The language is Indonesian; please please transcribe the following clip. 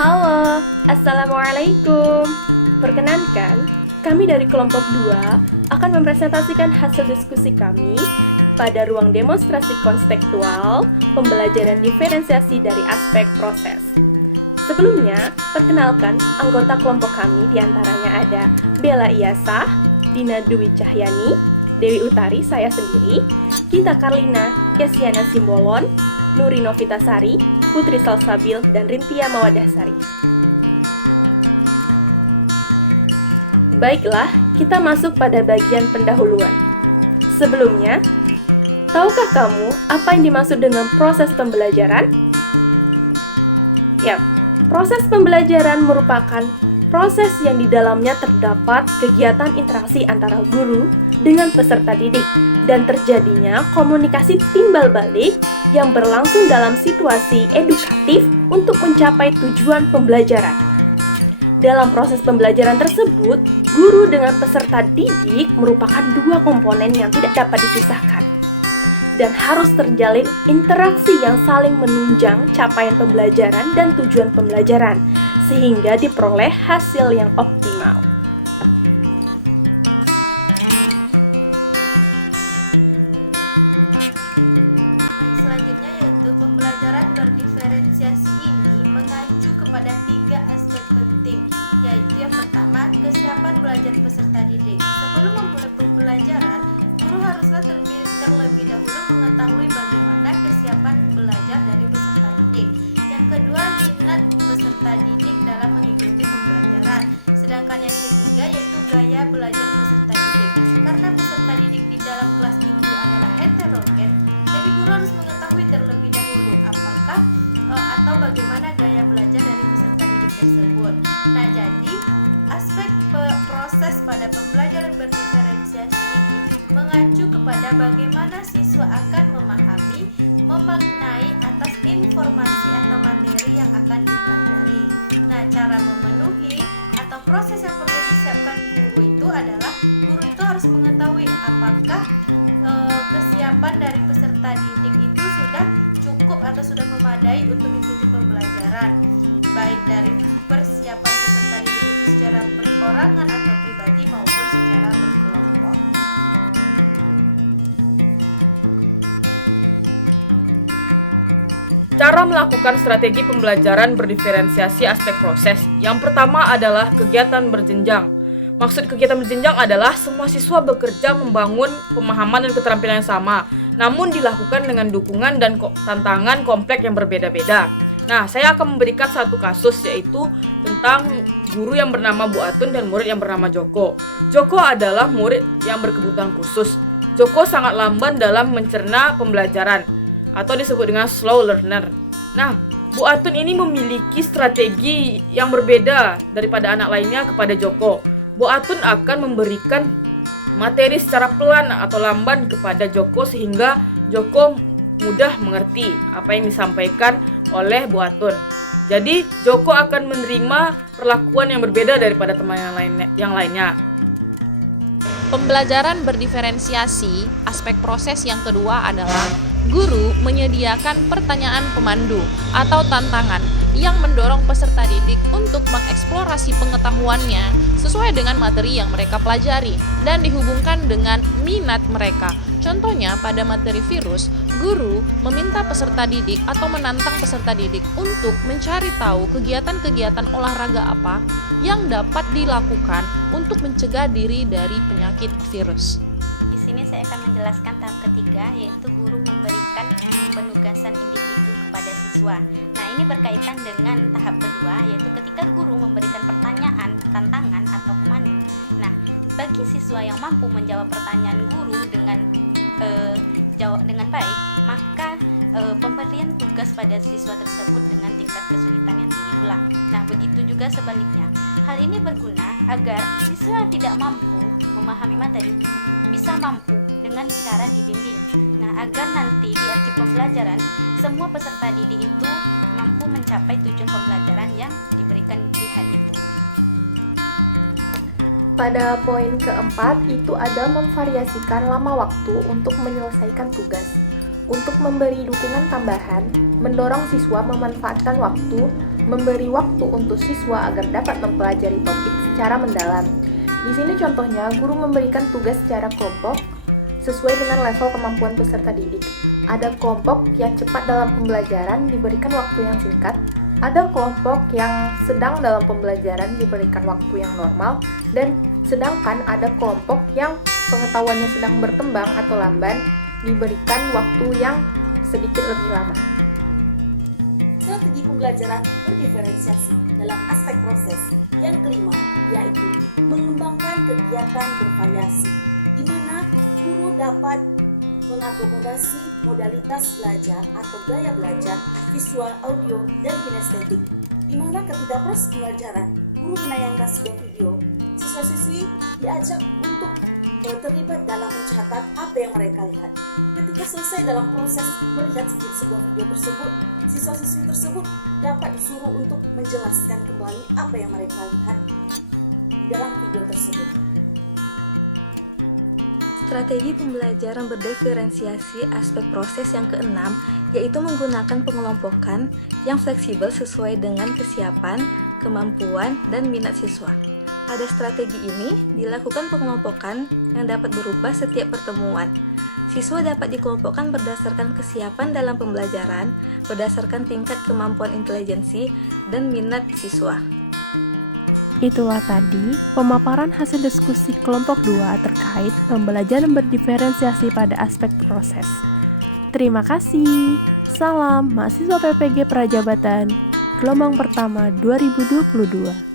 Halo, Assalamualaikum. Perkenankan, kami dari kelompok 2 akan mempresentasikan hasil diskusi kami pada ruang demonstrasi konstekstual pembelajaran diferensiasi dari aspek proses. Sebelumnya, perkenalkan anggota kelompok kami diantaranya ada Bella Iyasah, Dina Dwi Cahyani, Dewi Utari, saya sendiri, Gita Karlina, Kesiana Simbolon, Nuri Novitasari, Putri Salsabil, dan Rintia Mawadahsari. Baiklah, kita masuk pada bagian pendahuluan. Sebelumnya, tahukah kamu apa yang dimaksud dengan proses pembelajaran? Ya, proses pembelajaran merupakan proses yang di dalamnya terdapat kegiatan interaksi antara guru dengan peserta didik dan terjadinya komunikasi timbal balik yang berlangsung dalam situasi edukatif untuk mencapai tujuan pembelajaran. Dalam proses pembelajaran tersebut, guru dengan peserta didik merupakan dua komponen yang tidak dapat dipisahkan dan harus terjalin interaksi yang saling menunjang capaian pembelajaran dan tujuan pembelajaran sehingga diperoleh hasil yang optimal. Selanjutnya yaitu pembelajaran berdiferensiasi ini mengacu kepada 3 aspek penting, yaitu yang pertama, kesiapan belajar peserta didik. Sebelum memulai pembelajaran, guru haruslah terlebih dahulu mengetahui bagaimana kesiapan belajar dari peserta didik. Yang kedua, minat peserta didik dalam mengikuti pembelajaran. Sedangkan yang ketiga yaitu gaya belajar peserta didik. Karena peserta didik di dalam kelas itu adalah heterogen, jadi guru harus mengetahui terlebih dahulu apakah atau bagaimana gaya belajar dari peserta didik tersebut. Nah, jadi aspek proses pada pembelajaran berdiferensiasi ini mengacu kepada bagaimana siswa akan memahami, memaknai atas informasi atau materi yang akan dipelajari. Nah, cara memenuhi atau proses yang perlu disiapkan guru itu adalah guru itu harus mengetahui apakah kesiapan dari peserta didik itu sudah cukup atau sudah memadai untuk mengikuti pembelajaran, baik dari persiapan peserta didik itu secara perorangan atau pribadi maupun secara berkelompok. Cara melakukan strategi pembelajaran berdiferensiasi aspek proses. Yang pertama adalah kegiatan berjenjang. Maksud kegiatan berjenjang adalah semua siswa bekerja membangun pemahaman dan keterampilan yang sama, namun dilakukan dengan dukungan dan tantangan kompleks yang berbeda-beda. Nah, saya akan memberikan satu kasus, yaitu tentang guru yang bernama Bu Atun dan murid yang bernama Joko. Joko adalah murid yang berkebutuhan khusus. Joko sangat lamban dalam mencerna pembelajaran, atau disebut dengan slow learner. Nah, Bu Atun ini memiliki strategi yang berbeda daripada anak lainnya kepada Joko. Bu Atun akan memberikan materi secara pelan atau lamban kepada Joko sehingga Joko mudah mengerti apa yang disampaikan oleh Bu Atun. Jadi Joko akan menerima perlakuan yang berbeda daripada teman yang lainnya. Pembelajaran berdiferensiasi, aspek proses yang kedua adalah guru menyediakan pertanyaan pemandu atau tantangan yang mendorong peserta didik untuk mengeksplorasi pengetahuannya sesuai dengan materi yang mereka pelajari dan dihubungkan dengan minat mereka. Contohnya pada materi virus, guru meminta peserta didik atau menantang peserta didik untuk mencari tahu kegiatan-kegiatan olahraga apa yang dapat dilakukan untuk mencegah diri dari penyakit virus. Di sini saya akan menjelaskan tahap ketiga, yaitu guru memberikan penugasan individu kepada siswa. Nah, ini berkaitan dengan tahap kedua, yaitu ketika guru memberikan pertanyaan, tantangan atau pemandu. Nah, bagi siswa yang mampu menjawab pertanyaan guru dengan baik, maka pemberian tugas pada siswa tersebut dengan tingkat kesulitan yang tinggi pula. Nah, begitu juga sebaliknya. Hal ini berguna agar siswa yang tidak mampu memahami materi bisa mampu dengan cara dibimbing. Nah, agar nanti di akhir pembelajaran semua peserta didik itu mampu mencapai tujuan pembelajaran yang diberikan di hari itu. Pada poin keempat, itu ada memvariasikan lama waktu untuk menyelesaikan tugas. Untuk memberi dukungan tambahan, mendorong siswa memanfaatkan waktu, memberi waktu untuk siswa agar dapat mempelajari topik secara mendalam. Di sini contohnya, guru memberikan tugas secara kelompok sesuai dengan level kemampuan peserta didik. Ada kelompok yang cepat dalam pembelajaran diberikan waktu yang singkat, ada kelompok yang sedang dalam pembelajaran diberikan waktu yang normal, dan sedangkan ada kelompok yang pengetahuannya sedang berkembang atau lamban diberikan waktu yang sedikit lebih lama. Strategi pembelajaran berdiferensiasi dalam aspek proses. Yang kelima, yaitu mengembangkan kegiatan bervariasi, di mana guru dapat mengakomodasi modalitas belajar atau gaya belajar visual, audio, dan kinestetik, di mana ketika proses pembelajaran guru menayangkan sebuah video, siswa-siswi diajak untuk terlibat dalam mencatat apa yang mereka lihat. Ketika selesai dalam proses melihat sebuah video tersebut, siswa-siswi tersebut dapat disuruh untuk menjelaskan kembali apa yang mereka lihat di dalam video tersebut. Strategi pembelajaran berdiferensiasi aspek proses yang keenam, yaitu menggunakan pengelompokan yang fleksibel sesuai dengan kesiapan, kemampuan, dan minat siswa. Pada strategi ini, dilakukan pengelompokan yang dapat berubah setiap pertemuan. Siswa dapat dikelompokkan berdasarkan kesiapan dalam pembelajaran, berdasarkan tingkat kemampuan intelijensi, dan minat siswa. Itulah tadi pemaparan hasil diskusi kelompok 2 terkait pembelajaran berdiferensiasi pada aspek proses. Terima kasih. Salam mahasiswa PPG Prajabatan, gelombang pertama 2022.